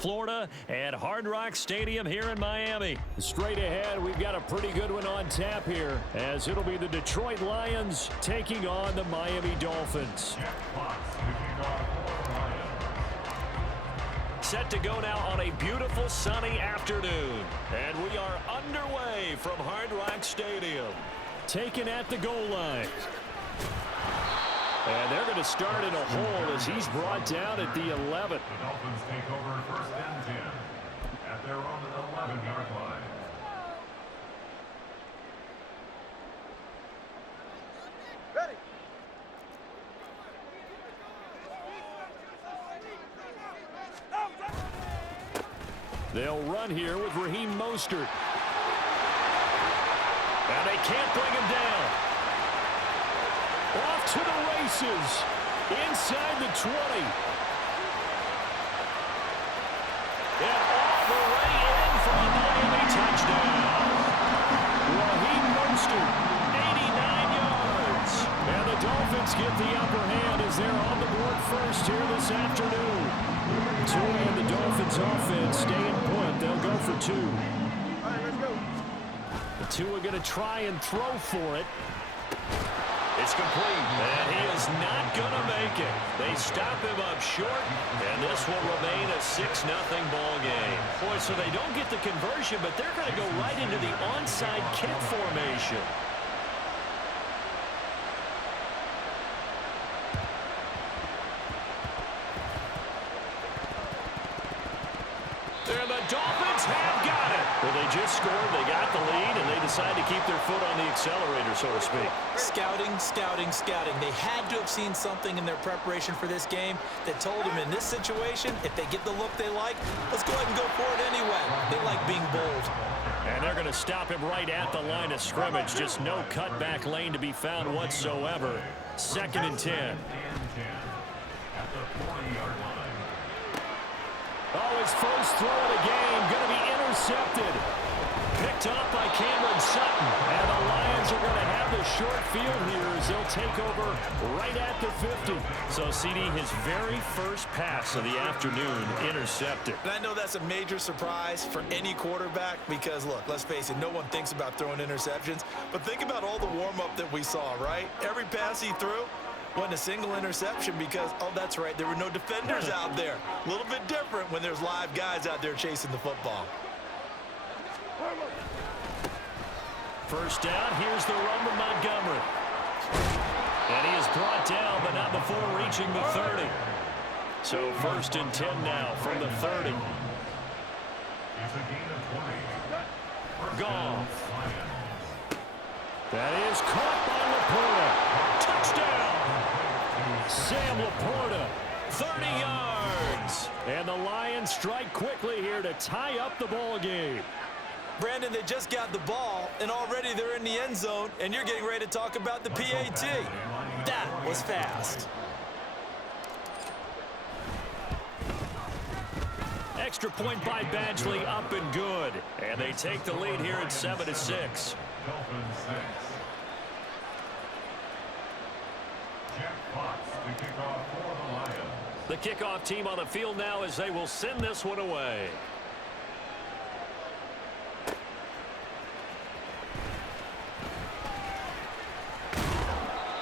Florida at Hard Rock Stadium here in Miami. Straight ahead, we've got a pretty good one on tap here, as it'll be the Detroit Lions taking on the Miami Dolphins. Set to go now on a beautiful sunny afternoon, and we are underway from Hard Rock Stadium. Taken at the goal line. And they're going to start in a hole as he's brought down at the 11. The Dolphins take over first and 10 at their own 11-yard line. Ready. They'll run here with Raheem Mostert. And they can't bring him down. Off to the races. Inside the 20. And all the way in for a Miami touchdown. Raheem Mostert, 89 yards. And the Dolphins get the upper hand as they're on the board first here this afternoon. Tua and the Dolphins offense stay in point. They'll go for two. All right, let's go. Tua going to try and throw for it. It's complete, and he is not going to make it. They stop him up short, and this will remain a 6-0 ball game. Boy, so they don't get the conversion, but they're going to go right into the onside kick formation. And the Dolphins have got it. Well, they just scored, they got the lead, and they decide to keep their foot on the accelerator, so to speak. Scouting, scouting, scouting. They had to have seen something in their preparation for this game that told them in this situation, if they get the look they like, let's go ahead and go for it anyway. They like being bold. And they're going to stop him right at the line of scrimmage. Just no cutback lane to be found whatsoever. 2nd and 10. At the 40-yard line. Oh, his first throw of the game going to be intercepted. Picked up by Cameron Sutton. And the Lions are going to have the short field here as they'll take over right at the 50. So, CD, his very first pass of the afternoon intercepted. And I know that's a major surprise for any quarterback because, look, let's face it, no one thinks about throwing interceptions. But think about all the warm-up that we saw, right? Every pass he threw wasn't a single interception because, oh, that's right, there were no defenders out there. A little bit different when there's live guys out there chasing the football. First down, here's the run to Montgomery. And he is brought down, but not before reaching the 30. So 1st and 10 now from the 30. It's a gain of 20. Goff. That is caught by Laporta. Touchdown! Sam Laporta, 30 yards. And the Lions strike quickly here to tie up the ball game. Brandon, they just got the ball, and already they're in the end zone, and you're getting ready to talk about the PAT. That was fast. Extra point by Badgley, up and good. And they take the lead here at 7-6. Dolphins 6. Jack Fox to kick off for the Lions. The kickoff team on the field now as they will send this one away.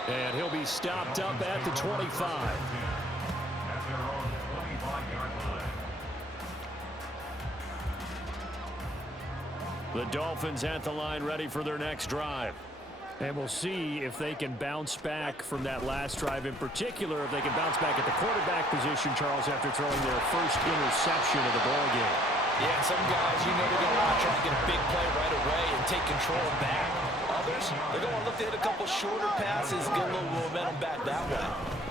And he'll be stopped up at the 25. At their own 25-yard line. The Dolphins at the line ready for their next drive. And we'll see if they can bounce back from that last drive. In particular, if they can bounce back at the quarterback position, Charles, after throwing their first interception of the ballgame. Yeah, some guys, you know, they're going to want to try to get a big play right away and take control back. Others, they're going to look to hit a couple shorter passes, get a little momentum back that way.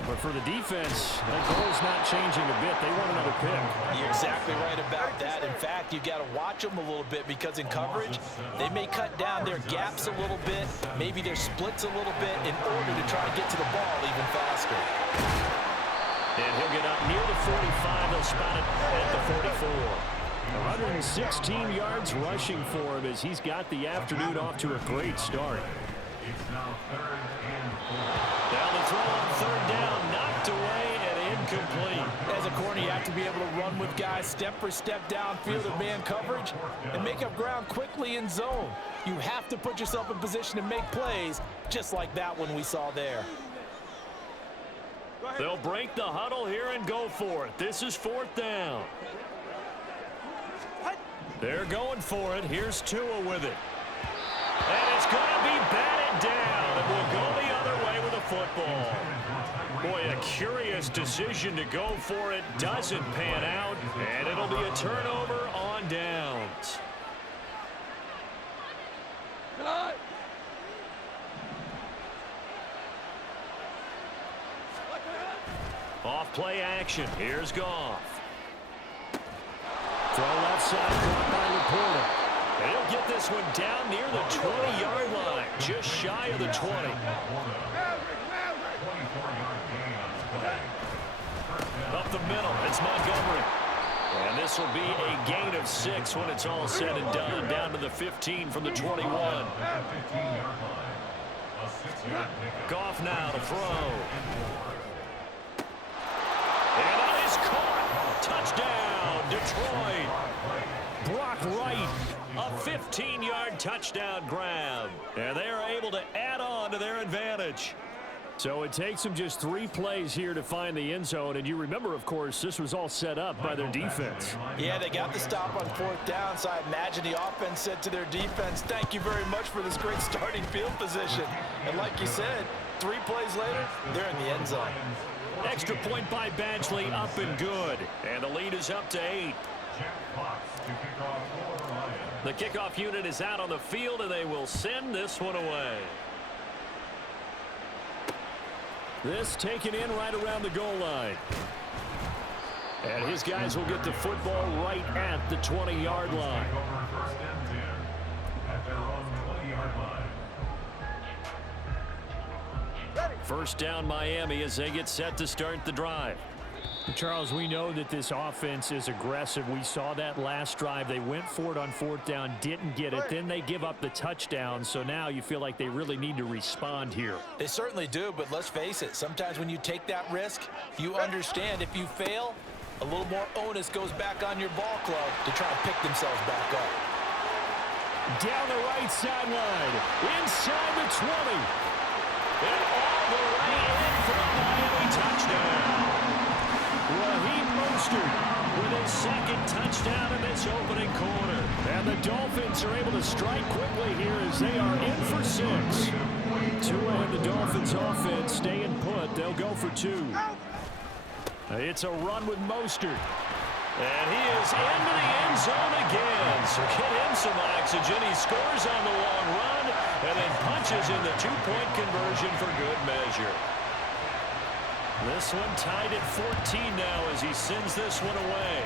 But for the defense, that goal's not changing a bit. They want another pick. You're exactly right about that. In fact, you've got to watch them a little bit because in coverage, they may cut down their gaps a little bit, maybe their splits a little bit in order to try to get to the ball even faster. And he'll get up near the 45. They'll spot it at the 44. 116 yards rushing for him as he's got the afternoon off to a great start. It's now 3rd and 4. Down the throw on 3rd down, knocked away, and incomplete. As a corner, you have to be able to run with guys step for step downfield of man coverage and make up ground quickly in zone. You have to put yourself in position to make plays, just like that one we saw there. They'll break the huddle here and go for it. This is 4th down. They're going for it. Here's Tua with it. And it's going to be batted down. It will go the other way with the football. Boy, a curious decision to go for it. Doesn't pan out. And it'll be a turnover on downs. Off play action. Here's Goff. Throw left side, caught by Laporta. And he'll get this one down near the 20-yard line, just shy of the 20. Up the middle, it's Montgomery. And this will be a gain of 6 when it's all said and done, down to the 15 from the 21. Goff now to throw. And it is caught. Touchdown, Detroit. Brock Wright, a 15-yard touchdown grab. And they are able to add on to their advantage. So it takes them just 3 plays here to find the end zone. And you remember, of course, this was all set up by their defense. Yeah, they got the stop on 4th down, so I imagine the offense said to their defense, thank you very much for this great starting field position. And like you said, 3 plays later, they're in the end zone. Extra point by Badgley, up and good. And the lead is up to 8. The kickoff unit is out on the field, and they will send this one away. This taken in right around the goal line. And his guys will get the football right at the 20-yard line. First down Miami as they get set to start the drive. Charles, we know that this offense is aggressive. We saw that last drive. They went for it on 4th down, didn't get it. Then they give up the touchdown. So now you feel like they really need to respond here. They certainly do, but let's face it. Sometimes when you take that risk, you understand if you fail, a little more onus goes back on your ball club to try to pick themselves back up. Down the right sideline, inside the 20. And all the way in for a Miami touchdown. Raheem Mostert with his 2nd touchdown in this opening quarter. And the Dolphins are able to strike quickly here as they are in for 6. Tua and the Dolphins offense staying put. They'll go for 2. It's a run with Mostert. And he is into the end zone again. So get him some oxygen. He scores on the long run and then punches in the 2-point conversion for good measure. This one tied at 14 now as he sends this one away.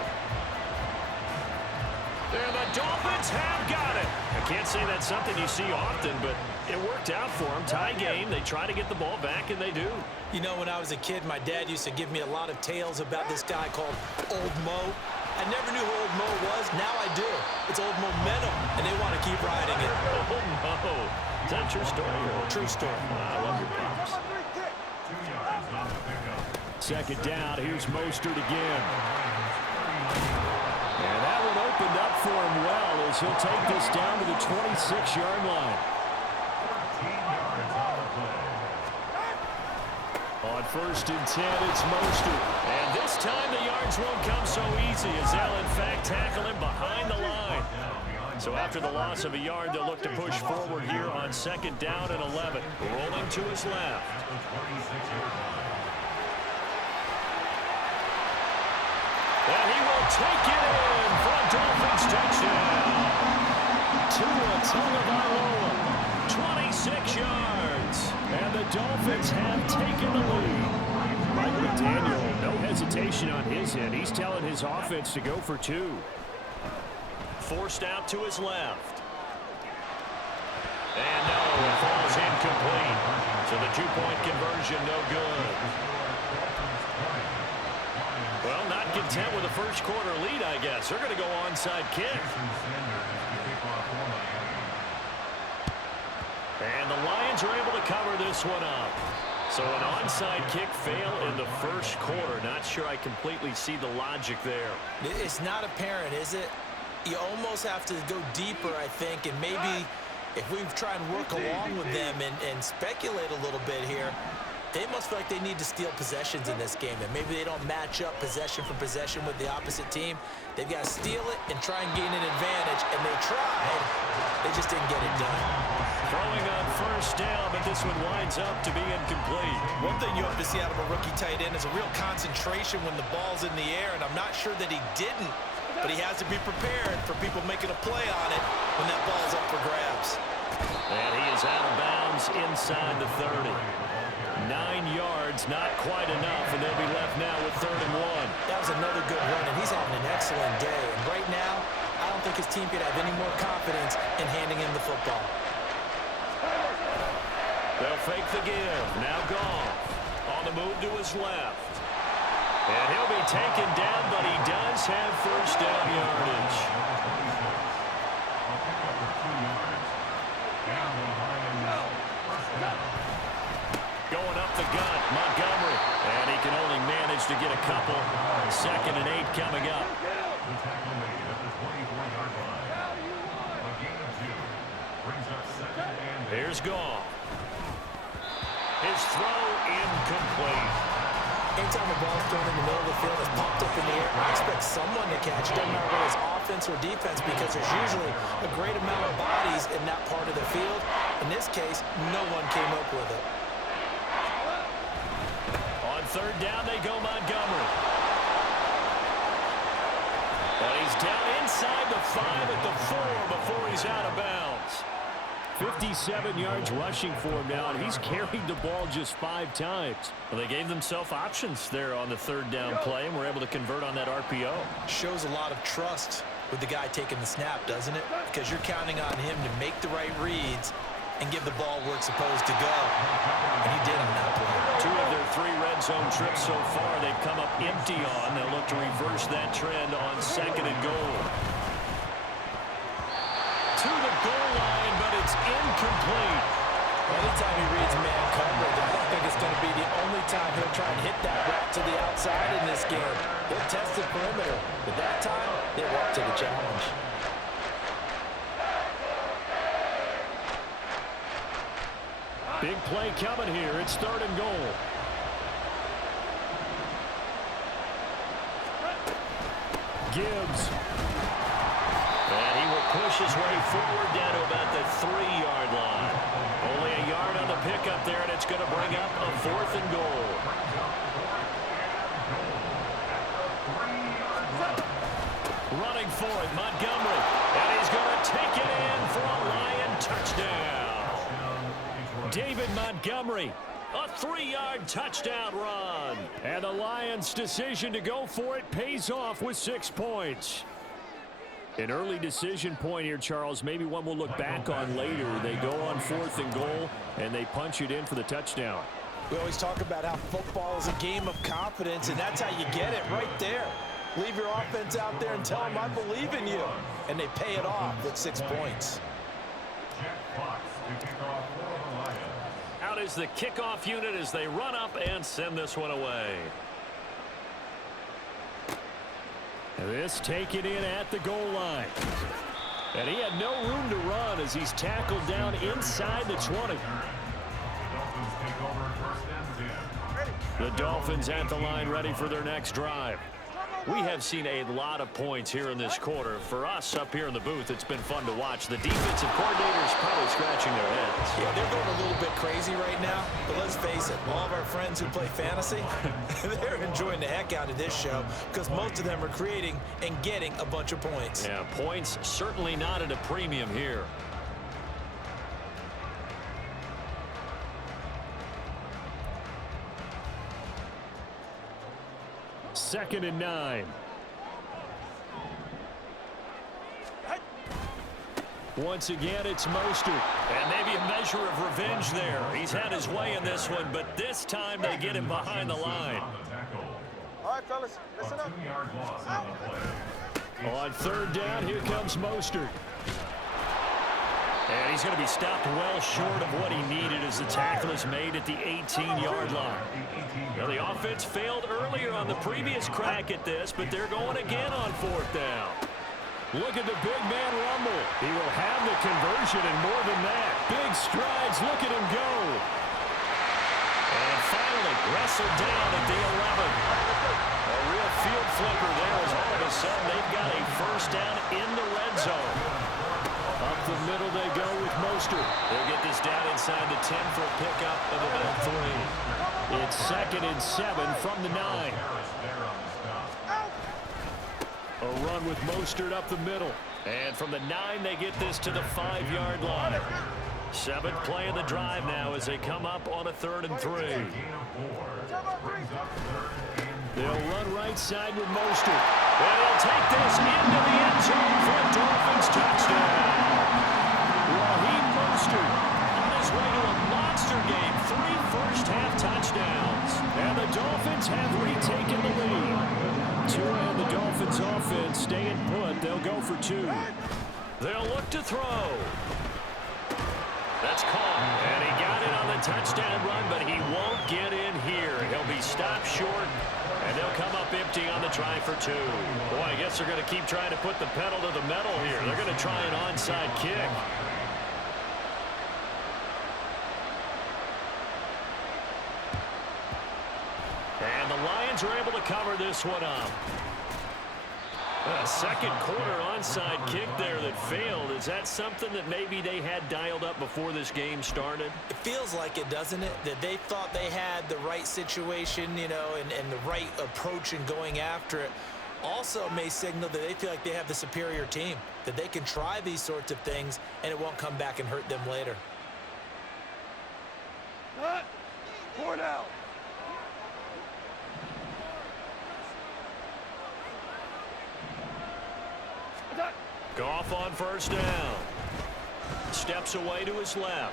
And the Dolphins have got it. I can't say that's something you see often, but it worked out for them. Tie game. They try to get the ball back, and they do. You know, when I was a kid, my dad used to give me a lot of tales about this guy called Old Mo. I never knew who Old Mo was. Now I do. It's Old Momentum, and they want to keep riding it. Old Mo. Is that a true story? True story. I love your pops. 2nd down. Here's Mostert again. And that one opened up for him well as he'll take this down to the 26-yard line. On 1st and 10, it's Mostert. And this time the yards won't come so easy as they'll in fact tackle him behind the line. So after the loss of a yard, they'll look to push forward here on 2nd down and 11. Rolling to his left. And he will take it in for a Dolphins touchdown. Tua Tagovailoa, 26 yards. And the Dolphins have taken the lead. Mike McDaniel, no hesitation on his end. He's telling his offense to go for 2. Forced out to his left. And no, it falls incomplete. So the 2-point conversion, no good. Well, not content with the first quarter lead, I guess. They're going to go onside kick. And the Lions are able to cover this one up. So an onside kick fail in the first quarter. Not sure I completely see the logic there. It's not apparent, is it? You almost have to go deeper, I think, and maybe if we try and work along with them and speculate a little bit here, they must feel like they need to steal possessions in this game, and maybe they don't match up possession for possession with the opposite team. They've got to steal it and try and gain an advantage, and they tried. They just didn't get it done. Throwing on first down, but this one winds up to be incomplete. One thing you hope to see out of a rookie tight end is a real concentration when the ball's in the air, and I'm not sure that he didn't, but he has to be prepared for people making a play on it when that ball's up for grabs. And he is out of bounds inside the 30. 9 yards, not quite enough, and they'll be left now with 3rd and 1. That was another good run, and he's having an excellent day. And right now, I don't think his team could have any more confidence in handing him the football. They'll fake the give. Now Goff on the move to his left. And he'll be taken down, but he does have first down yardage. Going up the gut, Montgomery. And he can only manage to get a couple. 2nd and 8 coming up. Here's Goff. His throw incomplete. Anytime the ball's thrown in the middle of the field, it's popped up in the air, I expect someone to catch it. Doesn't matter whether it's offense or defense, because there's usually a great amount of bodies in that part of the field. In this case, no one came up with it. On 3rd down, they go Montgomery. But he's down inside the 5 at the 4 before he's out of bounds. 57 yards rushing for him now, and he's carried the ball just 5 times. Well, they gave themselves options there on the 3rd down play, and were able to convert on that RPO. Shows a lot of trust with the guy taking the snap, doesn't it? Because you're counting on him to make the right reads and give the ball where it's supposed to go. And he did on that play. 2 of their 3 red zone trips so far they've come up empty on. They'll look to reverse that trend on 2nd and goal. To the goal line, but it's incomplete. Anytime he reads man coverage, I don't think it's going to be the only time he'll try and hit that route to the outside in this game. He'll test the perimeter, but that time, they were up to the challenge. Big play coming here. It's 3rd and goal. Gibbs. And he will push his way forward down to about the 3-yard line. Only a yard on the pickup there, and it's going to bring up a 4th and goal. Running for it, Montgomery. And he's going to take it in for a Lion touchdown. David Montgomery, a 3-yard touchdown run. And the Lions' decision to go for it pays off with 6 points. An early decision point here, Charles. Maybe one we'll look back on later. They go on 4th and goal, and they punch it in for the touchdown. We always talk about how football is a game of confidence, and that's how you get it right there. Leave your offense out there and tell them, I believe in you. And they pay it off with 6 points. Out is the kickoff unit as they run up and send this one away. This taken in at the goal line. And he had no room to run as he's tackled down inside the 20. The Dolphins at the line ready for their next drive. We have seen a lot of points here in this quarter. For us up here in the booth, it's been fun to watch. The defensive coordinators probably scratching their heads. Yeah, they're going a little bit crazy right now. But let's face it, all of our friends who play fantasy, they're enjoying the heck out of this show because most of them are creating and getting a bunch of points. Yeah, points certainly not at a premium here. Second and 9. Once again, it's Mostert. And maybe a measure of revenge there. He's had his way in this one, but this time they get him behind the line. All right, fellas, listen up. On 3rd down, here comes Mostert. And he's going to be stopped well short of what he needed as the tackle is made at the 18-yard line. Now, the offense failed earlier on the previous crack at this, but they're going again on 4th down. Look at the big man rumble. He will have the conversion and more than that. Big strides. Look at him go. And finally wrestled down at the 11. A real field flipper there as all of a sudden they've got a first down in the red zone. Up the middle they go with Mostert. They'll get this down inside the 10 for a pickup of about 3. It's 2nd and 7 from the 9. A run with Mostert up the middle. And from the 9, they get this to the 5-yard line. 7th play of the drive now as they come up on a 3rd and 3. They'll run right side with Mostert. And he'll take this into the end zone for a Dolphins touchdown. Raheem Mostert on his way to a monster game. 3 first-half touchdowns. And the Dolphins have retaken the lead. Tua and the Dolphins offense staying put. They'll go for 2. They'll look to throw. That's caught. And he got it on the touchdown run, but he won't get in here. He'll be stopped short, and they'll come up empty on the try for 2. Boy, I guess they're going to keep trying to put the pedal to the metal here. They're going to try an onside kick. And the Lions are able to cover this one up. A second quarter onside kick there that failed. Is that something that maybe they had dialed up before this game started? It feels like it, doesn't it? That they thought they had the right situation, you know, and the right approach in going after it. Also may signal that they feel like they have the superior team, that they can try these sorts of things and it won't come back and hurt them later. Cut. 4 down. Goff on first down. Steps away to his left.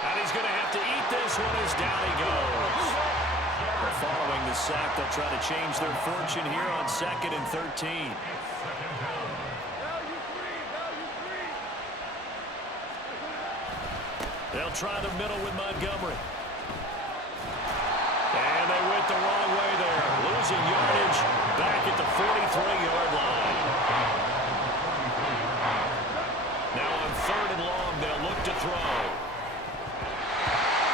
And he's going to have to eat this one as down he goes. But following the sack, they'll try to change their fortune here on 2nd and 13. They'll try the middle with Montgomery. And they went the wrong way there. Losing yardage back at the 43-yard line. Now on 3rd and long, they'll look to throw.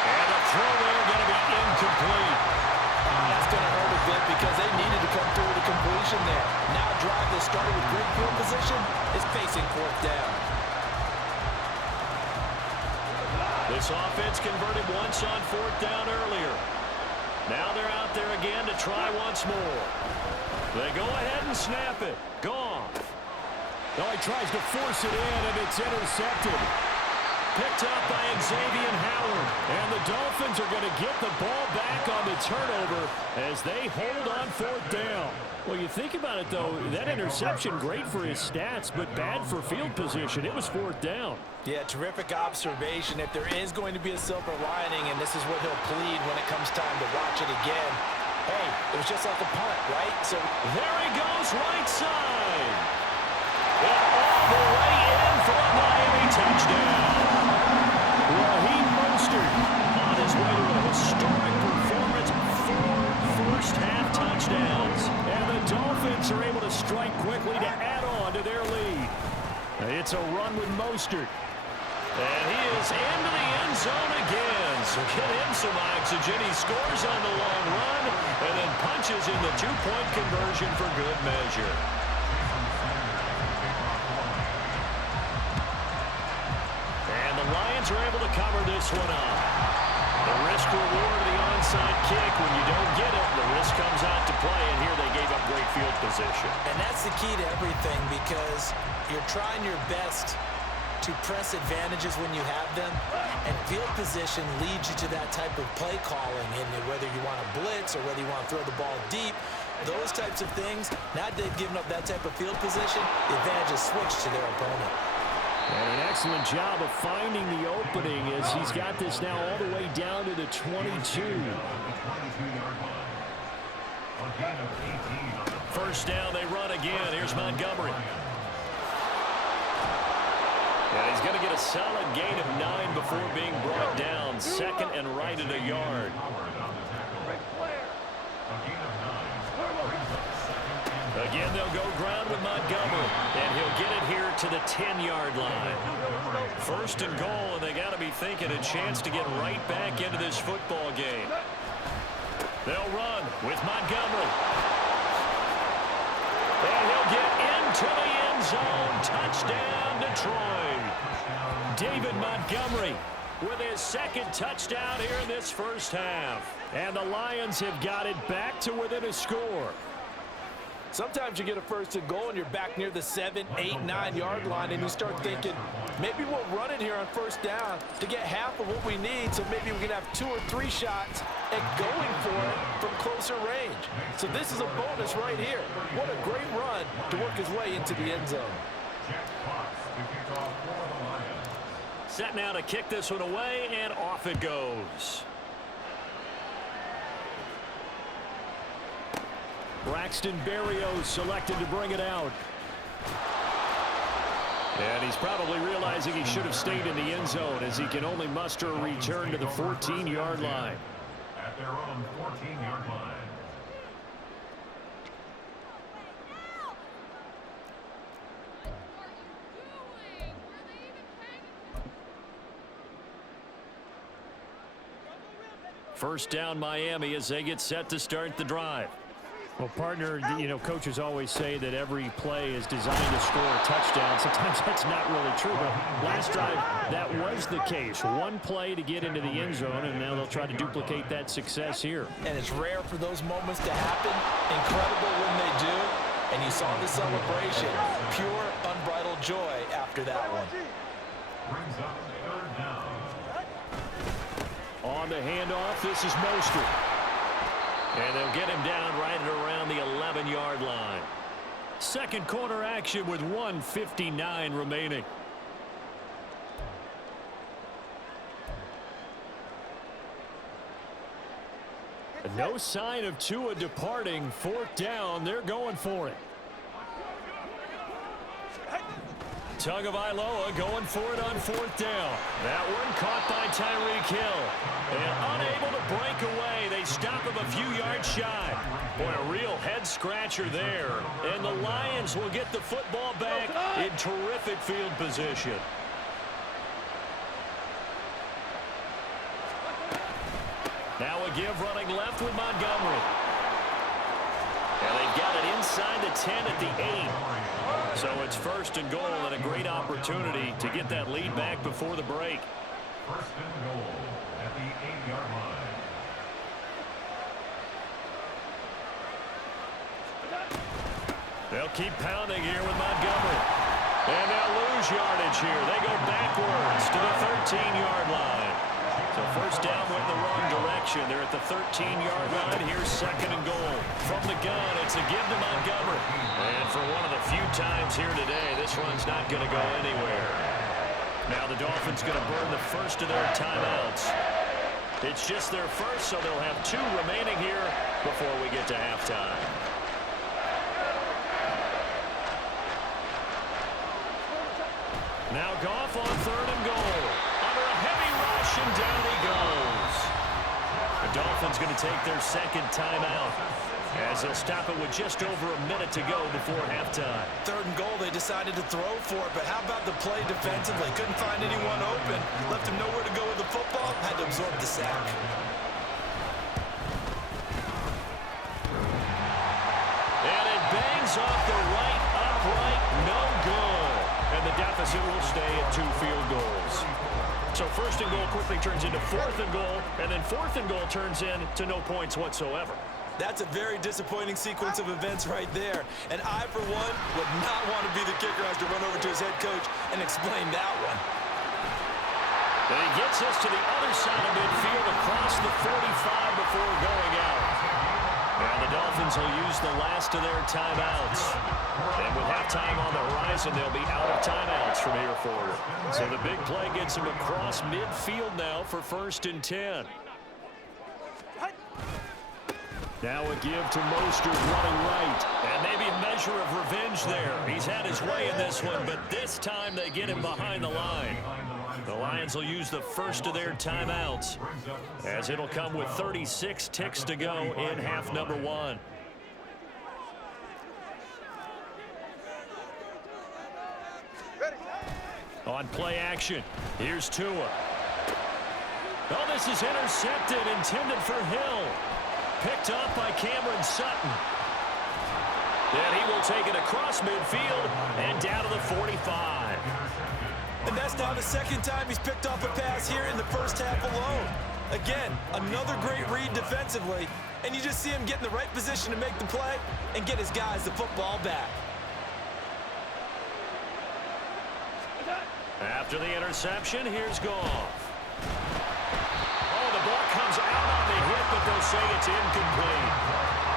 And the throw there going to be incomplete. That's going to hurt a bit because they needed to come through with a completion there. Now a drive that started with great field position is facing 4th down. This offense converted once on 4th down earlier. Now they're out there again to try once more. They go ahead and snap it. Goff. Oh, he tries to force it in, and it's intercepted. Picked up by Xavier Howard. And the Dolphins are going to get the ball back on the turnover as they hold on 4th down. Well, you think about it, though, that interception, great for his stats, but bad for field position. It was 4th down. Yeah, terrific observation. If there is going to be a silver lining, and this is what he'll plead when it comes time to watch it again, hey, it was just like a punt, right? So there he goes, right side. And all the way in for a Miami touchdown. Raheem Mostert on his way to a historic performance, 4 first-half touchdowns. And the Dolphins are able to strike quickly to add on to their lead. It's a run with Mostert. And he is into the end zone again. So get him some oxygen. He scores on the long run and then punches in the 2-point conversion for good measure. And the Lions are able to cover this one up. The risk reward of the onside kick. When you don't get it, the risk comes out to play. And here they gave up great field position. And that's the key to everything because you're trying your best to press advantages when you have them, and field position leads you to that type of play calling, and whether you want to blitz or whether you want to throw the ball deep, those types of things, now they've given up that type of field position, the advantage is switched to their opponent. And an excellent job of finding the opening as he's got this now all the way down to the 22. First down, they run again. Here's Montgomery. And he's going to get a solid gain of 9 before being brought down. Second and right at a yard. Again, they'll go ground with Montgomery, and he'll get it here to the 10-yard line. First and goal, and they got to be thinking a chance to get right back into this football game. They'll run with Montgomery. And he'll get into the end zone. Touchdown, Detroit. David Montgomery with his second touchdown here in this first half. And the Lions have got it back to within a score. Sometimes you get a first and goal and you're back near the 7, 8, 9 yard line and you start thinking, maybe we'll run it here on first down to get half of what we need, so maybe we can have 2 or 3 shots at going for it from closer range. So this is a bonus right here. What a great run to work his way into the end zone. Set now to kick this one away, and off it goes. Braxton Berrios selected to bring it out. And he's probably realizing he should have stayed in the end zone, as he can only muster a return to the 14-yard line. At their own 14-yard line. First down, Miami, as they get set to start the drive. Well, partner, you know, coaches always say that every play is designed to score a touchdown. Sometimes that's not really true, but last drive, that was the case. One play to get into the end zone, and now they'll try to duplicate that success here. And it's rare for those moments to happen. Incredible when they do. And you saw the celebration. Pure, unbridled joy after that one. Brings up third down. On the handoff, this is Mostert. And they'll get him down right at around the 11-yard line. Second quarter action with 1:59 remaining. No sign of Tua departing. Fourth down, they're going for it. Tagovailoa going for it on fourth down. That one caught by Tyreek Hill. And unable to break away. They stop him a few yards shy. Boy, a real head-scratcher there. And the Lions will get the football back in terrific field position. Now a give running left with Montgomery. And they've got it inside the 10 at the 8. So it's first and goal, and a great opportunity to get that lead back before the break. First and goal at the 8-yard line. They'll keep pounding here with Montgomery. And they'll lose yardage here. They go backwards to the 13-yard line. So first down went in the wrong direction. They're at the 13-yard line. Here's second and goal. From the gun, it's a give to Montgomery. And for one of the few times here today, this run's not going to go anywhere. Now the Dolphins going to burn the first of their timeouts. It's just their first, so they'll have 2 remaining here before we get to halftime. Now Goff on third and goal. Under a heavy rush, and down he goes. The Dolphins going to take their second timeout, as they'll stop it with just over a minute to go before halftime. Third and goal, they decided to throw for it, but how about the play defensively? Couldn't find anyone open. Left him nowhere to go with the football. Had to absorb the sack. And it bangs off the right upright. No good. And the deficit will stay at 2 field goals. So first and goal quickly turns into fourth and goal, and then fourth and goal turns into no points whatsoever. That's a very disappointing sequence of events right there. And I, for one, would not want to be the kicker who has to run over to his head coach and explain that one. And he gets us to the other side of midfield across the 45 before going out. Now the Dolphins will use the last of their timeouts. And with halftime on the horizon, they'll be out of timeouts from here forward. So the big play gets them across midfield now for first and 10. Now a give to Mostert running right. And maybe measure pressure of revenge there. He's had his way in this one, but this time they get him behind the line. The Lions will use the first of their timeouts, as it'll come with 36 ticks to go in half number one. On play action, here's Tua. Oh, this is intercepted, intended for Hill. Picked up by Cameron Sutton. And he will take it across midfield and down to the 45. And that's now the second time he's picked off a pass here in the first half alone. Again, another great read defensively, and you just see him get in the right position to make the play and get his guys the football back. After the interception, here's Goff. Oh, the ball comes out on the hit, but they'll say it's incomplete.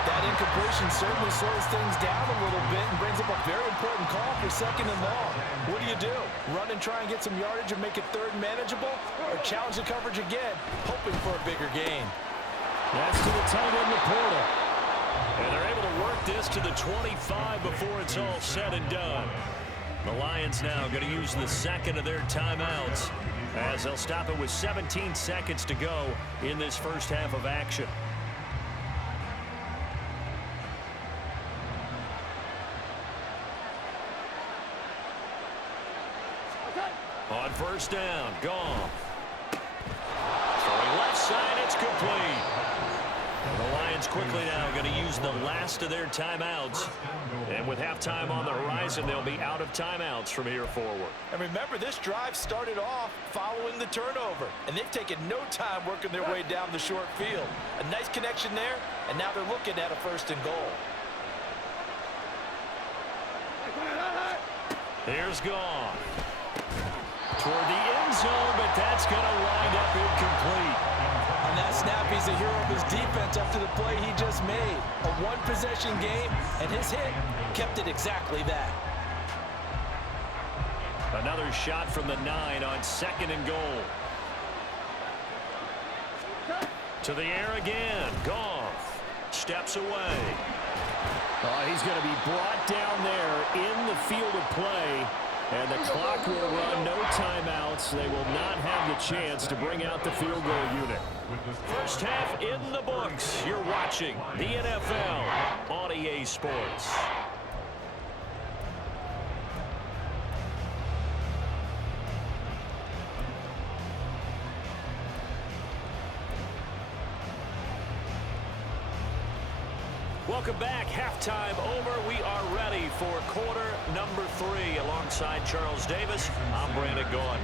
That incompletion certainly slows things down a little bit and brings up a very important call for second and long. What do? Run and try and get some yardage and make it third manageable, or challenge the coverage again, hoping for a bigger gain? That's to the tight end, Laporta. And they're able to work this to the 25 before it's all said and done. The Lions now going to use the second of their timeouts, as they'll stop it with 17 seconds to go in this first half of action. On first down, Goff. Throwing left side, it's complete. The Lions quickly now going to use the last of their timeouts. And with halftime on the horizon, they'll be out of timeouts from here forward. And remember, this drive started off following the turnover, and they've taken no time working their way down the short field. A nice connection there, and now they're looking at a first and goal. Here's Goff. Toward the end zone, but that's going to wind up incomplete. On that snap, he's a hero of his defense after the play he just made. A one-possession game, and his hit kept it exactly that. Another shot from the 9 on second and goal. To the air again. Goff steps away. He's going to be brought down there in the field of play. And the clock will run, no timeouts. They will not have the chance to bring out the field goal unit. First half in the books. You're watching the NFL on EA Sports. Welcome back. Halftime over. We are ready for quarter number 3. Alongside Charles Davis, I'm Brandon Gaudin.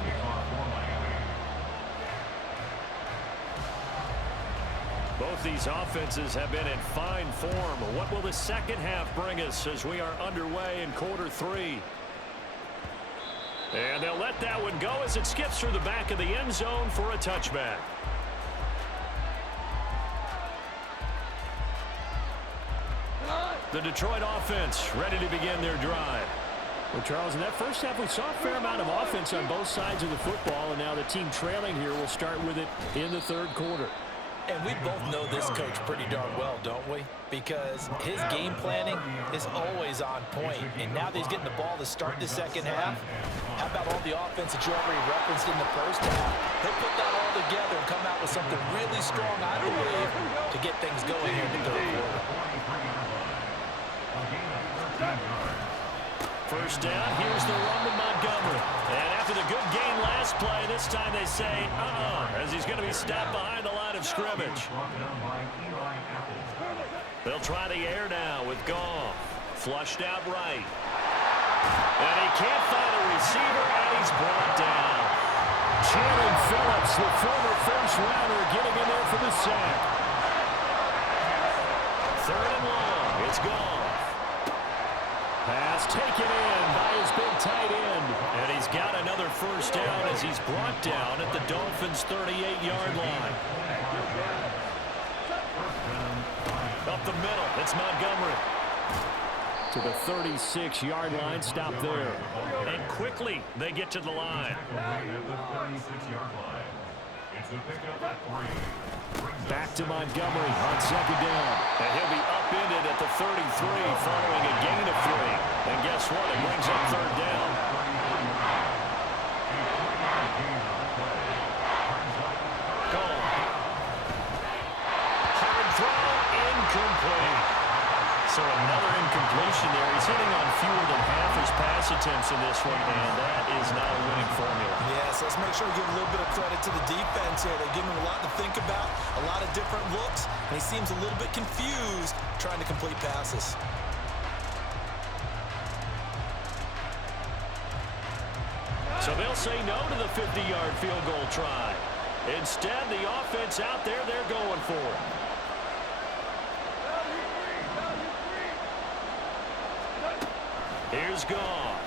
Both these offenses have been in fine form. What will the second half bring us as we are underway in quarter 3? And they'll let that one go as it skips through the back of the end zone for a touchback. The Detroit offense ready to begin their drive. Well, Charles, in that first half, we saw a fair amount of offense on both sides of the football, and now the team trailing here will start with it in the third quarter. And we both know this coach pretty darn well, don't we? Because his game planning is always on point. And now that he's getting the ball to start the second half, how about all the offense that you already referenced in the first half? He'll put that all together and come out with something really strong, I believe, to get things going here in the third quarter. First down, here's the run to Montgomery. And after the good gain last play, this time they say, as he's going to be stopped behind the line of scrimmage. They'll try the air now with Goff. Flushed out right. And he can't find a receiver, and he's brought down. Shannon Phillips, the former first rounder, getting in there for the sack. Third and long, it's Goff. Pass taken in by his big tight end. And he's got another first down as he's brought down at the Dolphins' 38-yard line. Up the middle, it's Montgomery. To the 36-yard line, stop there. And quickly, they get to the line. It's a pickup at 3. Back to Montgomery on second down. And he'll be upended at the 33 following a gain of 3. And guess what? It brings up third down. Gone. Hard throw, incomplete. So another incompletion there. He's hitting on fewer than half his pass attempts in this one, and that is not a winning formula. Yes, let's make sure we give a little bit of credit to the defense here. They're giving him a lot to think about, a lot of different looks, and he seems a little bit confused trying to complete passes. So they'll say no to the 50-yard field goal try. Instead, the offense out there, they're going for it. Here's Goff.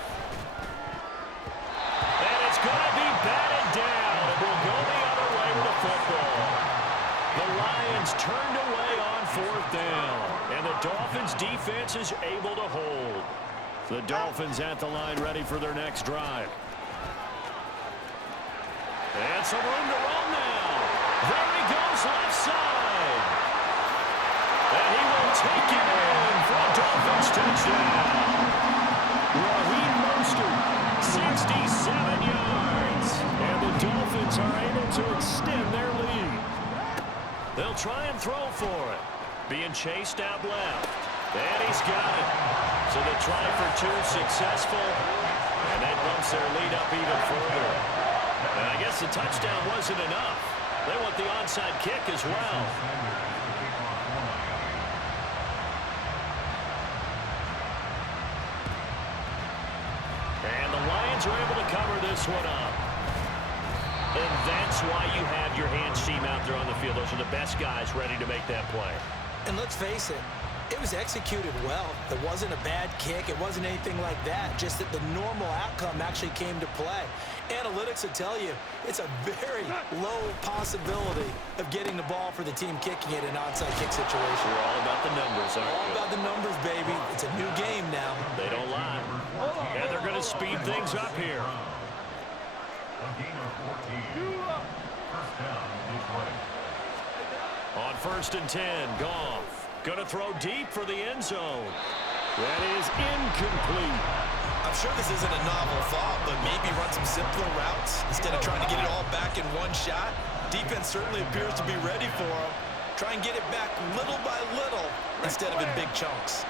And it's going to be batted down. It will go the other way with the football. The Lions turned away on fourth down. And the Dolphins' defense is able to hold. The Dolphins at the line ready for their next drive. And some room to run now. There he goes left side. And he will take it in for a Dolphins touchdown. Raheem Mostert, 67 yards. And the Dolphins are able to extend their lead. They'll try and throw for it. Being chased out left. And he's got it. So the try for 2 successful. And that bumps their lead up even further. And I guess the touchdown wasn't enough. They want the onside kick as well. And the Lions are able to cover this one up. And that's why you have your hands team out there on the field. Those are the best guys ready to make that play. And let's face it, it was executed well. It wasn't a bad kick. It wasn't anything like that. Just that the normal outcome actually came to play. Analytics will tell you it's a very low possibility of getting the ball for the team kicking it in an onside kick situation. We're all about the numbers, aren't we? All about the numbers, baby. It's a new game now. They don't lie. And they're going to speed things up here. A gain of 14. First down, Detroit. On 1st and 10, Goff. Going to throw deep for the end zone. That is incomplete. I'm sure this isn't a novel thought, but maybe run some simpler routes instead of trying to get it all back in one shot. Defense certainly appears to be ready for him. Try and get it back little by little instead of in big chunks.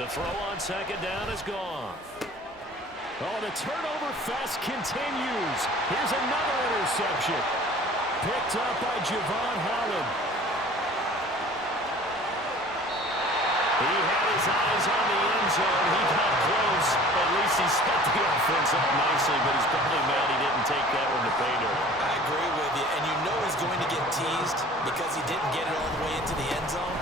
To throw on second down is Goff. Oh, the turnover fest continues. Here's another interception. Picked up by Javon Holland. He had his eyes on the end zone. He got close. At least he set the offense up nicely, but he's probably mad he didn't take that one to pay dirt. I agree with you, and you know he's going to get teased because he didn't get it all the way into the end zone.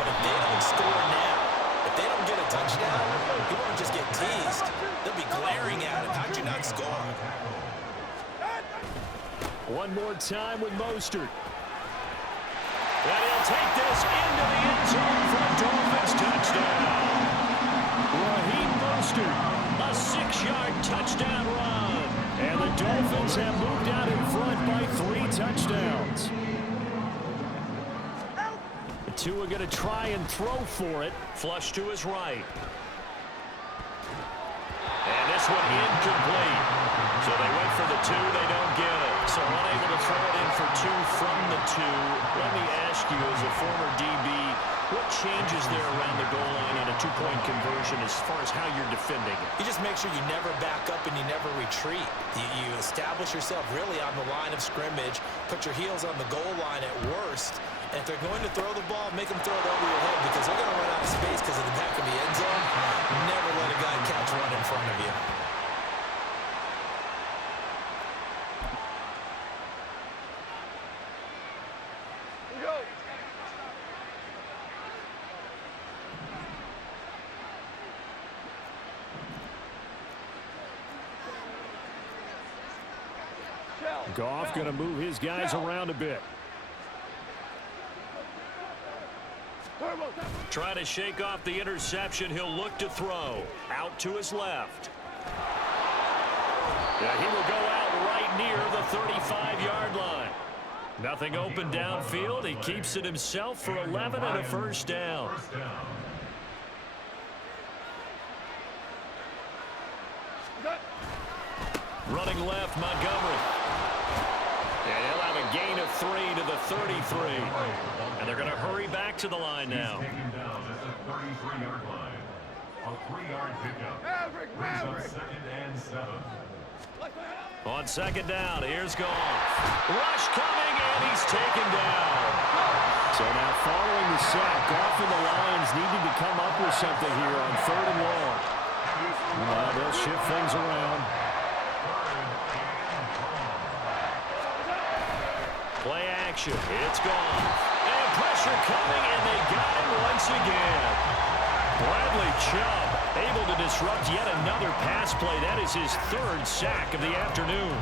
But if they don't score now, if they don't get a touchdown, he won't just get teased. They'll be glaring at him. How'd you not score? One more time with Mostert. And he'll take this into the end zone for a Dolphins touchdown. Raheem Mostert, a 6-yard touchdown run. And the Dolphins have moved out in front by 3 touchdowns. The two are going to try and throw for it. Flush to his right. And this one incomplete. So they went for the 2, they don't get it. So unable to throw it in for 2 from the 2. Let me ask you, as a former DB, what changes there around the goal line on a 2-point conversion as far as how you're defending it? You just make sure you never back up and you never retreat. You establish yourself really on the line of scrimmage, put your heels on the goal line at worst, and if they're going to throw the ball, make them throw it over your head because they're going to run out of space because of the back of the end zone. Never let a guy catch one in front of you. Goff going to move his guys around a bit. Try to shake off the interception. He'll look to throw. Out to his left. Yeah, he will go out right near the 35-yard line. Nothing open downfield. He keeps it himself for 11 and a first down. Running left, Montgomery. And he'll have a gain of 3 to the 33. And they're going to hurry back to the line now. Taken down at the 33-yard line. A 3-yard pickup. Maverick. Second and 7. On second down, here's Goff. Rush coming, and he's taken down. So now following the sack, Goff and the Lions needing to come up with something here on 3rd and long. Well, they'll shift things around. Play action. It's Goff. And pressure coming, and they got him once again. Bradley Chubb able to disrupt yet another pass play. That is his 3rd sack of the afternoon.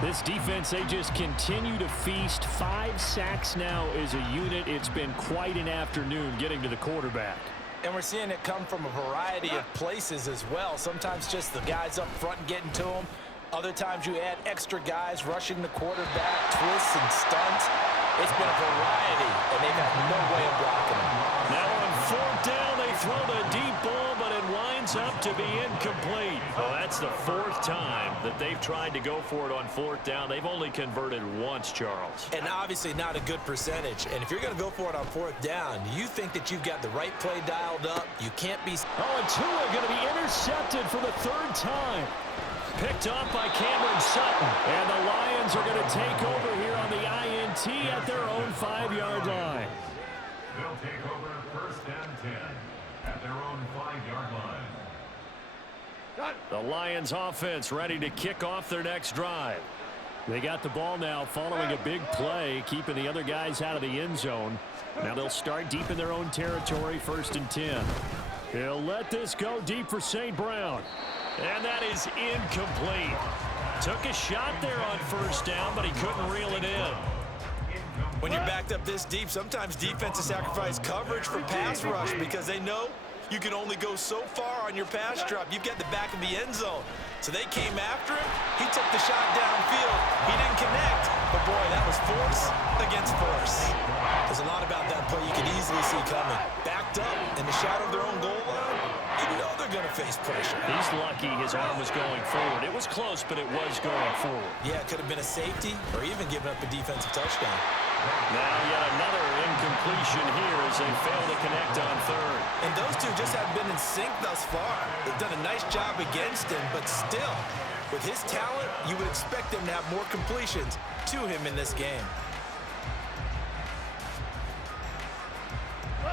This defense, they just continue to feast. 5 sacks now as a unit. It's been quite an afternoon getting to the quarterback. And we're seeing it come from a variety of places as well. Sometimes just the guys up front getting to him. Other times you add extra guys rushing the quarterback, twists and stunts. It's been a variety, and they've had no way of blocking him. Now on 4th down, they throw the deep ball, but it winds up to be incomplete. Well, that's the 4th time that they've tried to go for it on 4th down. They've only converted once, Charles. And obviously not a good percentage. And if you're going to go for it on 4th down, you think that you've got the right play dialed up. You can't be... Oh, and Tua going to be intercepted for the 3rd time. Picked up by Cameron Sutton. And the Lions are going to take over here on the INT at their own 5-yard line. They'll take over 1st and 10 at their own 5-yard line. The Lions offense ready to kick off their next drive. They got the ball now following a big play, keeping the other guys out of the end zone. Now they'll start deep in their own territory, 1st and 10. He'll let this go deep for St. Brown. And that is incomplete. Took a shot there on 1st down, but he couldn't reel it in. When you're backed up this deep, sometimes defenses sacrifice coverage for pass rush because they know you can only go so far on your pass drop. You've got the back of the end zone. So they came after him. He took the shot downfield. He didn't connect. But, boy, that was force against force. There's a lot about that play you can easily see coming. Backed up in the shadow of their own goal line, you know they're going to face pressure. He's lucky his arm was going forward. It was close, but it was going forward. Yeah, it could have been a safety or even giving up a defensive touchdown. Now yet another incompletion here as they fail to connect on 3rd. And those two just haven't been in sync thus far. They've done a nice job against him, but still, with his talent, you would expect him to have more completions to him in this game.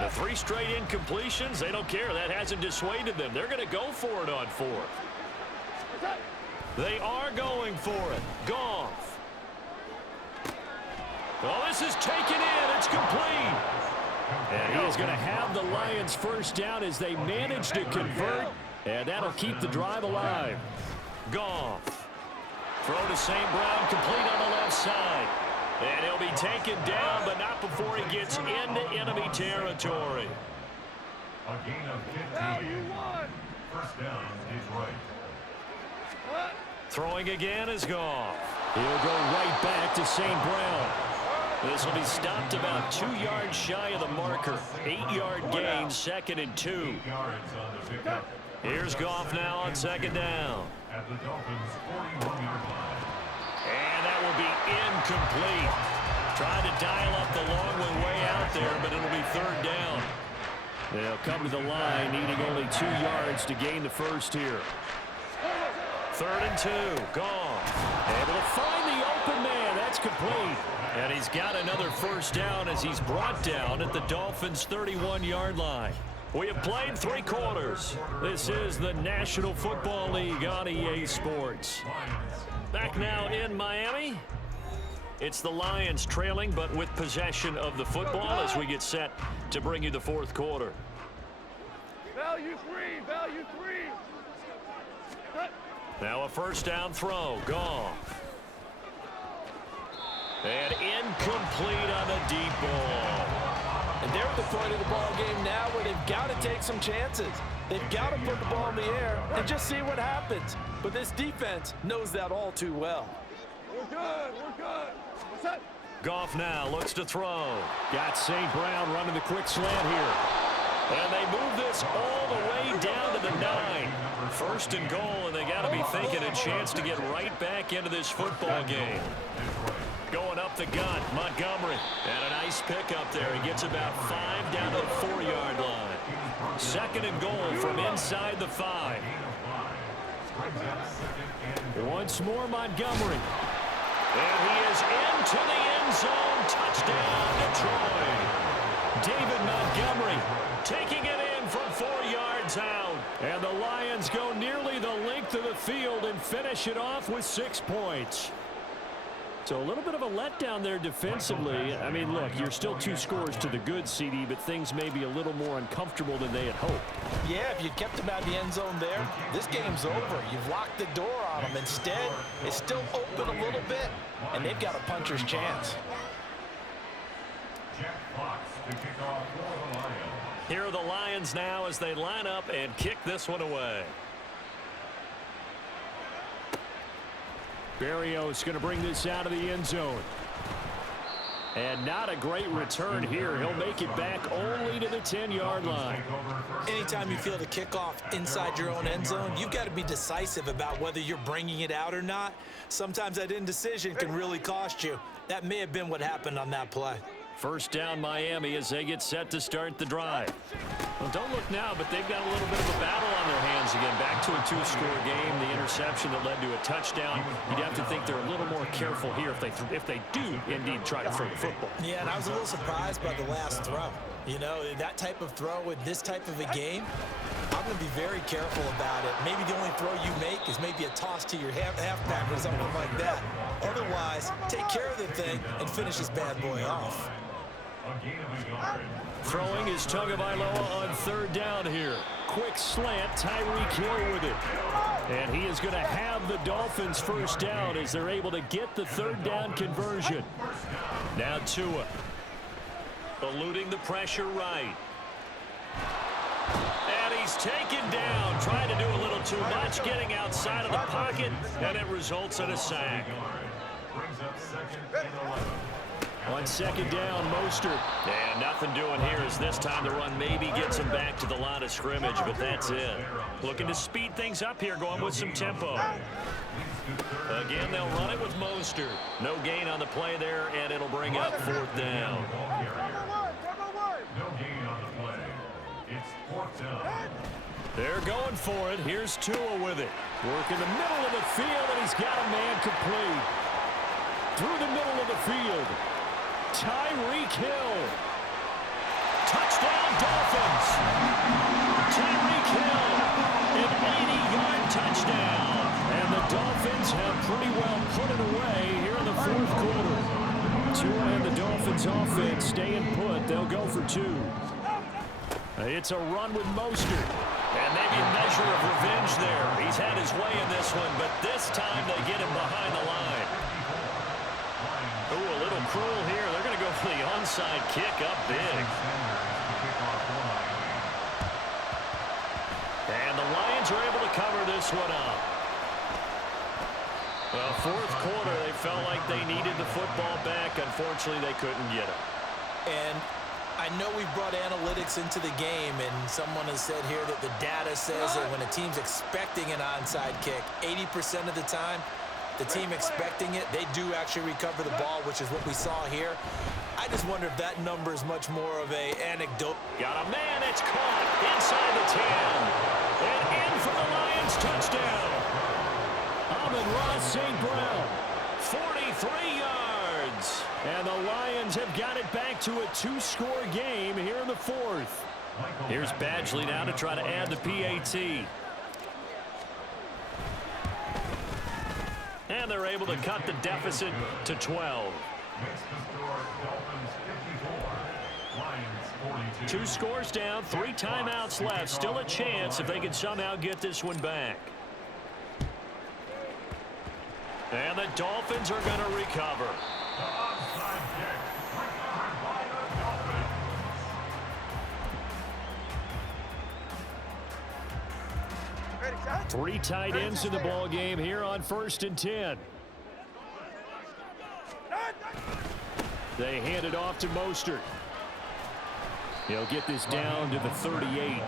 The 3 straight incompletions, they don't care. That hasn't dissuaded them. They're going to go for it on 4th. They are going for it. Goff. Well, this is taken in. It's complete. And he is going to have the Lions 1st down as they manage to convert. And that'll keep the drive alive. Goff. Throw to St. Brown, complete on the left side. And he'll be taken down, but not before he gets into enemy territory. A gain of 15. 1st down, Detroit. Throwing again is Goff. He'll go right back to St. Brown. This will be stopped about 2 yards shy of the marker. 8-yard gain, 2nd and 2. 8 yards on the pickup. Here's Goff now on 2nd down. At the Dolphins' 41-yard line. And that will be incomplete. Trying to dial up the long one way out there, but it'll be 3rd down. They'll come to the line, needing only 2 yards to gain the 1st here. 3rd and 2. Goff. Able to find the open man. That's complete. And he's got another 1st down as he's brought down at the Dolphins' 31-yard line. We have played 3 quarters. This is the National Football League on EA Sports. Back now in Miami. It's the Lions trailing, but with possession of the football as we get set to bring you the 4th quarter. Value 3, value 3. Now a 1st down throw. Goff. And incomplete on the deep ball. And they're at the point of the ball game now where they've got to take some chances. They've got to put the ball in the air and just see what happens. But this defense knows that all too well. We're good. We're good. What's that? Goff now looks to throw. Got St. Brown running the quick slant here. And they move this all the way down to the 9. First and goal, and they got to be thinking a chance to get right back into this football game. Going up the gut, Montgomery. And a nice pickup there. He gets about 5 down to the 4-yard line. Second and goal from inside the 5. Once more, Montgomery. And he is into the end zone. Touchdown, Detroit. David Montgomery taking it in from 4 yards out. And the Lions go nearly the length of the field and finish it off with 6 points. So a little bit of a letdown there defensively. I mean, look, you're still 2 scores to the good, CD, but things may be a little more uncomfortable than they had hoped. Yeah, if you kept them out of the end zone there, this game's over. You've locked the door on them. Instead, it's still open a little bit, and they've got a puncher's chance. Jack Fox to kick off for the Lions. Here are the Lions now as they line up and kick this one away. Berrios going to bring this out of the end zone. And not a great return here. He'll make it back only to the 10-yard line. Anytime you feel the kickoff inside your own end zone, you've got to be decisive about whether you're bringing it out or not. Sometimes that indecision can really cost you. That may have been what happened on that play. First down Miami as they get set to start the drive. Well, don't look now, but they've got a little bit of a battle on their hands again. Back to a 2-score game. The interception that led to a touchdown. You'd have to think they're a little more careful here if they do indeed try to throw the football. Yeah, and I was a little surprised by the last throw. You know, that type of throw with this type of a game, I'm going to be very careful about it. Maybe the only throw you make is maybe a toss to your halfback or something like that. Otherwise, take care of the thing and finish this bad boy off. Throwing is Tagovailoa on 3rd down here. Quick slant, Tyreek Hill with it. And he is going to have the Dolphins first down as they're able to get the 3rd down conversion. Now Tua. Eluding the pressure right. And he's taken down, trying to do a little too much, getting outside of the pocket, and it results in a sack. Brings up 2nd and 11. On 2nd down, Mostert. And nothing doing here as this time the run maybe gets him back to the line of scrimmage, but that's it. Looking to speed things up here, going with some tempo. Again, they'll run it with Mostert. No gain on the play there, and it'll bring up 4th down. No gain on the play. It's 4th down. They're going for it. Here's Tua with it. Working the middle of the field, and he's got a man complete. Through the middle of the field. Tyreek Hill. Touchdown, Dolphins. Tyreek Hill, an 80-yard touchdown. And the Dolphins have pretty well put it away here in the 4th quarter. Tua and the Dolphins offense staying put. They'll go for 2. It's a run with Mostert. And maybe a measure of revenge there. He's had his way in this one, but this time they get him behind the line. Ooh, a little cruel here. They're going to go for the onside kick up big. And the Lions are able to cover this one up. Well, 4th quarter, they felt like they needed the football back. Unfortunately, they couldn't get it. And I know we've brought analytics into the game, and someone has said here that the data says that when a team's expecting an onside kick, 80% of the time, the team expecting it, they do actually recover the ball, which is what we saw here. I just wonder if that number is much more of an anecdote. Got a man, it's caught inside the 10. And in for the Lions touchdown. Amon-Ra St. Brown, 43 yards. And the Lions have got it back to a 2-score game here in the 4th. Here's Badgley now to try to add the PAT. And they're able to cut the deficit to 12. Makes the score Dolphins 54, Lions 42. 2 scores down, 3 timeouts left. Still a chance if they can somehow get this one back. And the Dolphins are going to recover. The onside kick recovered by the Dolphins. Three tight ends in the ball game here on 1st and 10. They hand it off to Mostert. He'll get this down to the 38.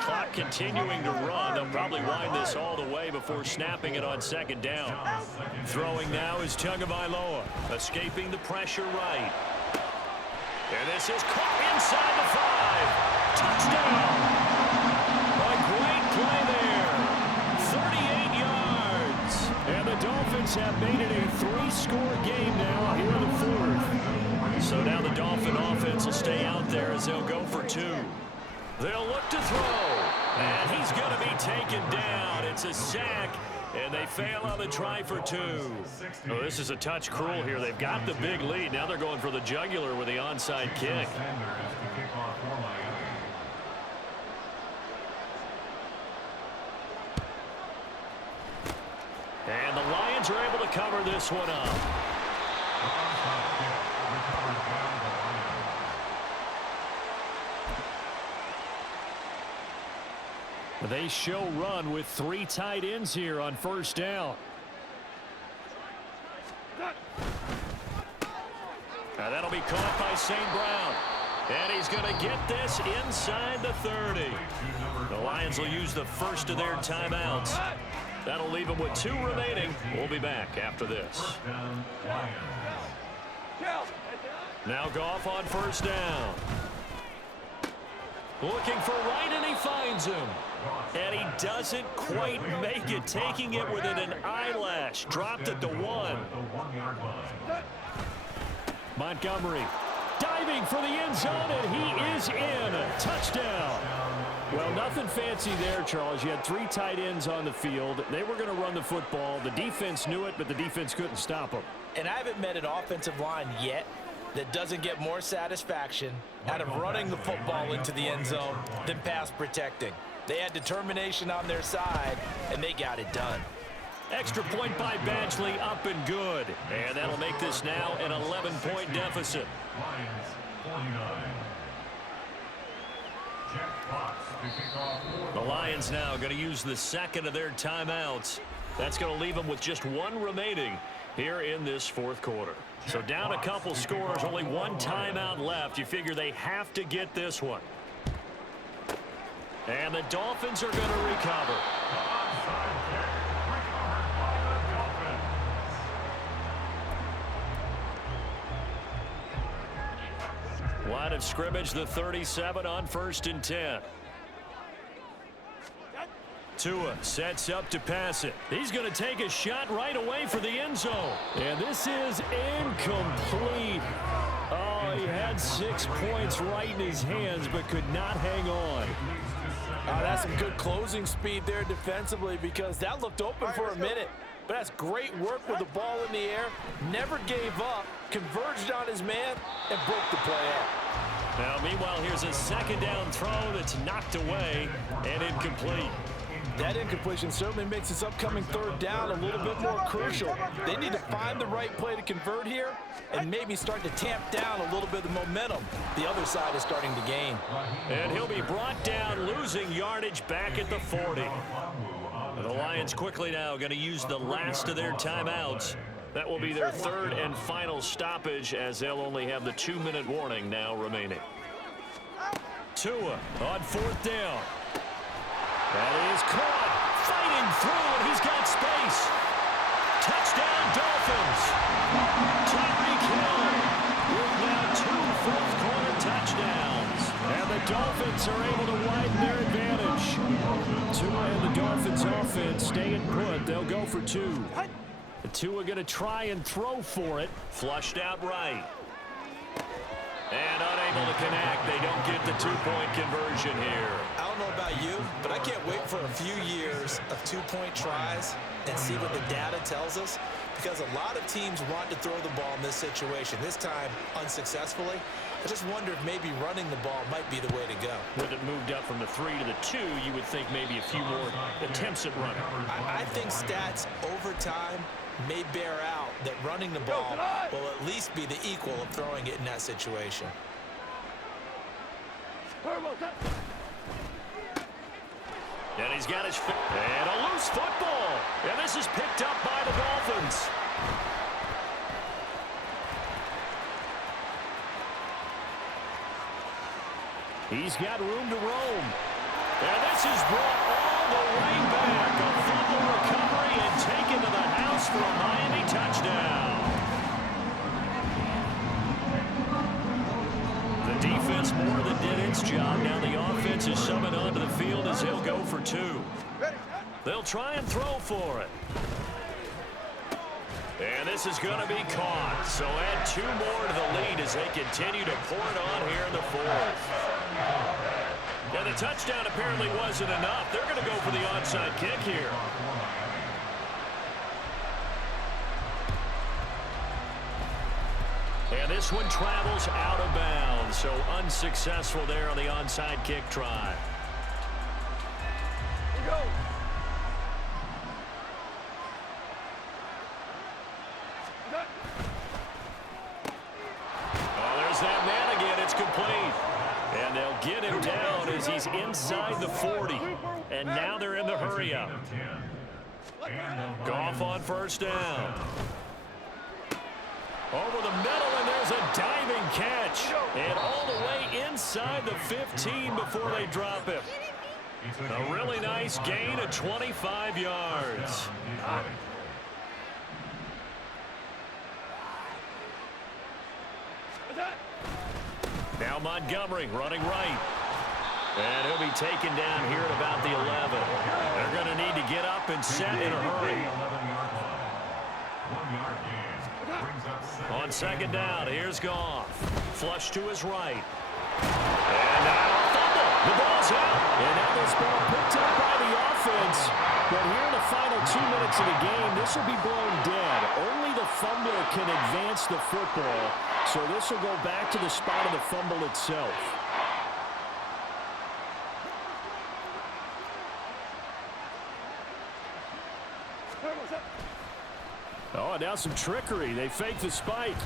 Clock continuing to run. They'll probably wind this all the way before snapping it on 2nd down. Throwing now is Tagovailoa, escaping the pressure right. And this is caught inside the 5. Touchdown! A great play there. 38 yards. And the Dolphins have made it a 3-score game now here in the 4th. So now the Dolphin offense will stay out there as they'll go for 2. They'll look to throw. And he's going to be taken down. It's a sack. And they fail on the try for 2. Oh, this is a touch cruel here. They've got the big lead. Now they're going for the jugular with the onside kick. And the Lions are able to cover this one up. They show run with 3 tight ends here on 1st down. Now that'll be caught by St. Brown. And he's going to get this inside the 30. The Lions will use the first of their timeouts. That'll leave them with 2 remaining. We'll be back after this. Now Goff on 1st down. Looking for right, and he finds him. And he doesn't quite make it, taking it within an eyelash. Dropped at the 1. Montgomery diving for the end zone, and he is in. Touchdown. Well, nothing fancy there, Charles. You had 3 tight ends on the field. They were going to run the football. The defense knew it, but the defense couldn't stop them. And I haven't met an offensive line yet that doesn't get more satisfaction out of running the football into the end zone than pass protecting. They had determination on their side, and they got it done. Extra point by Badgley, up and good. And that'll make this now an 11-point deficit. The Lions now going to use the second of their timeouts. That's going to leave them with just 1 remaining here in this 4th quarter. So down a couple scores, only 1 timeout left. You figure they have to get this one. And the Dolphins are going to recover. Line of scrimmage, the 37 on 1st and 10. Tua sets up to pass it. He's going to take a shot right away for the end zone. And this is incomplete. Oh, he had 6 points right in his hands, but could not hang on. That's some good closing speed there defensively, because that looked open for a minute. But that's great work with the ball in the air. Never gave up, converged on his man, and broke the play up. Now, meanwhile, here's a 2nd down throw that's knocked away and incomplete. That incompletion certainly makes this upcoming 3rd down a little bit more crucial. They need to find the right play to convert here and maybe start to tamp down a little bit of the momentum the other side is starting to gain. And he'll be brought down, losing yardage back at the 40. The Lions quickly now going to use the last of their timeouts. That will be their 3rd and final stoppage, as they'll only have the 2-minute warning now remaining. Tua on 4th down. That is caught, fighting through, and he's got space. Touchdown, Dolphins. Tyreek Hill with now 2 4th-quarter touchdowns. And the Dolphins are able to widen their advantage. Tua and the Dolphins offense staying put. They'll go for 2. Tua going to try and throw for it. Flushed out right. And unable to connect. They don't get the 2-point conversion here. I don't know about you, but I can't wait for a few years of 2-point tries and see what the data tells us, because a lot of teams want to throw the ball in this situation, this time unsuccessfully. I just wonder if maybe running the ball might be the way to go. With it moved up from the 3 to the 2, you would think maybe a few more attempts at running. I think stats over time may bear out that running the ball will at least be the equal of throwing it in that situation. And he's got his and a loose football. And this is picked up by the Dolphins. He's got room to roam. And this is brought all the way back. A fumble recovery and taken to the house for a Miami touchdown. The defense more than did its job. Now the offense is summoned onto the field as he'll go for two. They'll try and throw for it. And this is going to be caught. So add two more to the lead as they continue to pour it on here in the fourth. Yeah, the touchdown apparently wasn't enough. They're going to go for the onside kick here. And this one travels out of bounds. So unsuccessful there on the onside kick try. Here we go. Oh, there's that man again. It's complete. And they'll get him down as he's inside the 40. And now they're in the hurry-up. Goff on first down. Over the middle, and there's a diving catch. And all the way inside the 15 before they drop him. A really nice gain of 25 yards. Now Montgomery running right. And he'll be taken down here at about the 11. They're going to need to get up and set in a hurry. On second down, here's Goff. Flush to his right. And now a fumble. The ball's out. And now this ball picked up by the offense. But here in the final 2 minutes of the game, this will be blown dead. Only the fumbler can advance the football. So this will go back to the spot of the fumble itself. Oh, now some trickery. They fake the spike.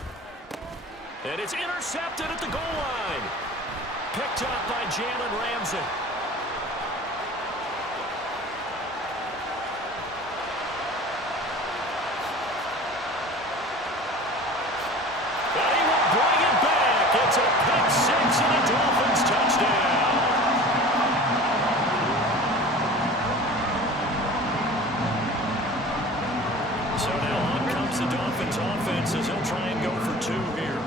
And it's intercepted at the goal line. Picked up by Jalen Ramsey. And he will bring it back. It's a pick six and a Dolphins touchdown. So now on comes the Dolphins offense as they'll try and go for two here.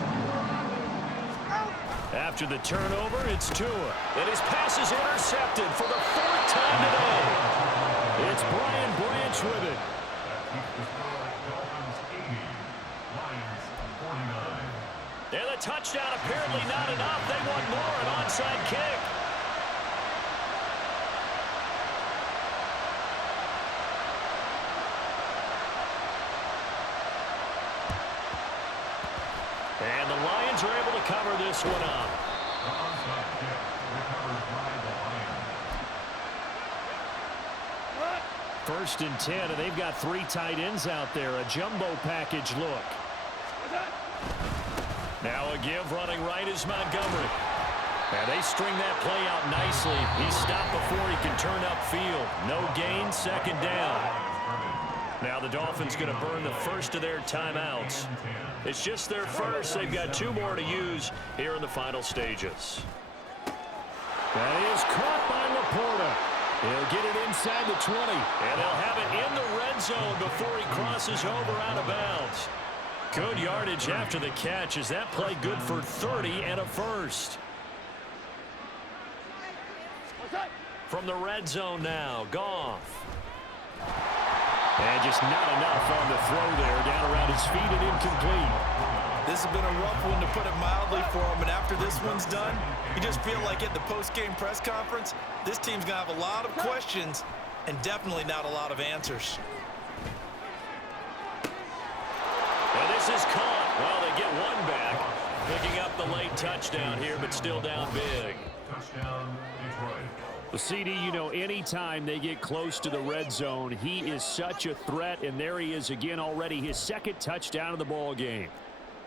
After the turnover, it's Tua. And his pass is intercepted for the fourth time today. It's Brian Branch with it. And the touchdown apparently not enough. They want more, an onside kick. And the Lions are able to cover this one up. First and 10, and they've got three tight ends out there. A jumbo package look. Now a give running right is Montgomery. And they string that play out nicely. He stopped before he can turn upfield. No gain, second down. Now the Dolphins going to burn the first of their timeouts. It's just their first. They've got two more to use here in the final stages. That is caught by Laporta. He'll get it inside the 20. And they'll have it in the red zone before he crosses over out of bounds. Good yardage after the catch. Is that play good for 30 and a first? From the red zone now, Goff. And just not enough on the throw there. Down around his feet and incomplete. This has been a rough one, to put it mildly, for him. And after this one's done, you just feel like at the post-game press conference, this team's going to have a lot of questions and definitely not a lot of answers. And this is caught. Well, they get one back. Picking up the late touchdown here, but still down big. Touchdown, Detroit. The CD, you know, anytime they get close to the red zone, he is such a threat. And there he is again already, his second touchdown of the ball game.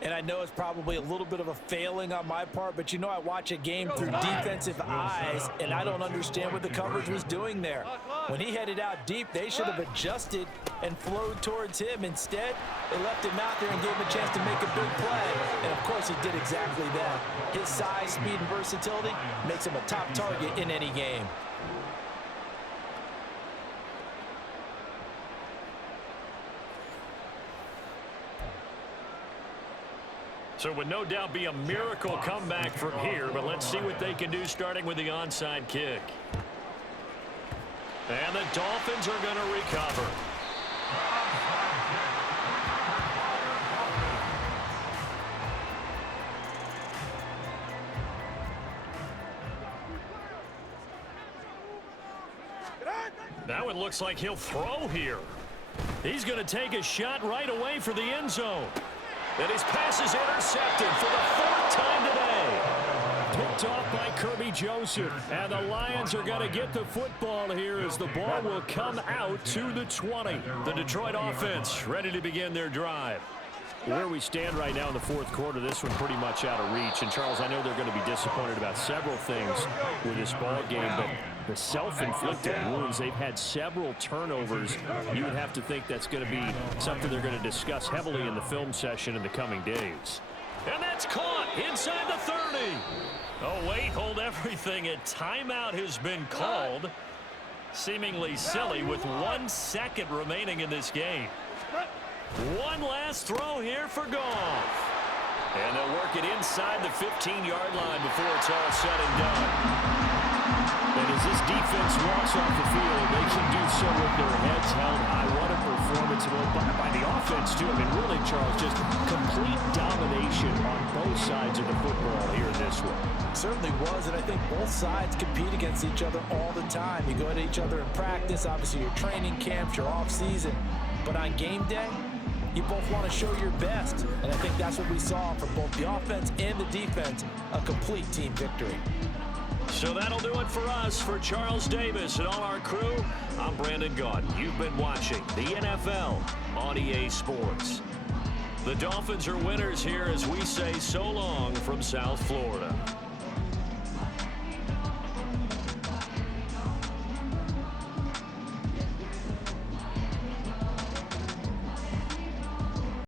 And I know it's probably a little bit of a failing on my part, but you know I watch a game through defensive eyes, and I don't understand what the coverage was doing there. When he headed out deep, they should have adjusted and flowed towards him. Instead, they left him out there and gave him a chance to make a big play. And, of course, he did exactly that. His size, speed, and versatility makes him a top target in any game. So it would no doubt be a miracle comeback from here, but let's see what they can do starting with the onside kick. And the Dolphins are going to recover. Now it looks like he'll throw here. He's going to take a shot right away for the end zone. And his pass is intercepted for the fourth time today. Picked off by Kirby Joseph. And the Lions are going to get the football here as the ball will come out to the 20. The Detroit offense ready to begin their drive. Where we stand right now in the fourth quarter, this one pretty much out of reach. And, Charles, I know they're going to be disappointed about several things with this ball game, but the self-inflicted wounds, they've had several turnovers. You would have to think that's going to be something they're going to discuss heavily in the film session in the coming days. And that's caught inside the 30. Oh, wait, hold everything. A timeout has been called. Seemingly silly with 1 second remaining in this game. One last throw here for Goff. And they'll work it inside the 15-yard line before it's all said and done. And as this defense walks off the field, they can do so with their heads held high. What a performance by the offense, too. I mean, really, Charles, just complete domination on both sides of the football here in this one. Certainly was, and I think both sides compete against each other all the time. You go at each other in practice, obviously your training camps, your off-season. But on game day, you both want to show your best. And I think that's what we saw from both the offense and the defense, a complete team victory. So that'll do it for us. For Charles Davis and all our crew, I'm Brandon Gaudin. You've been watching the NFL on EA Sports. The Dolphins are winners here as we say so long from South Florida.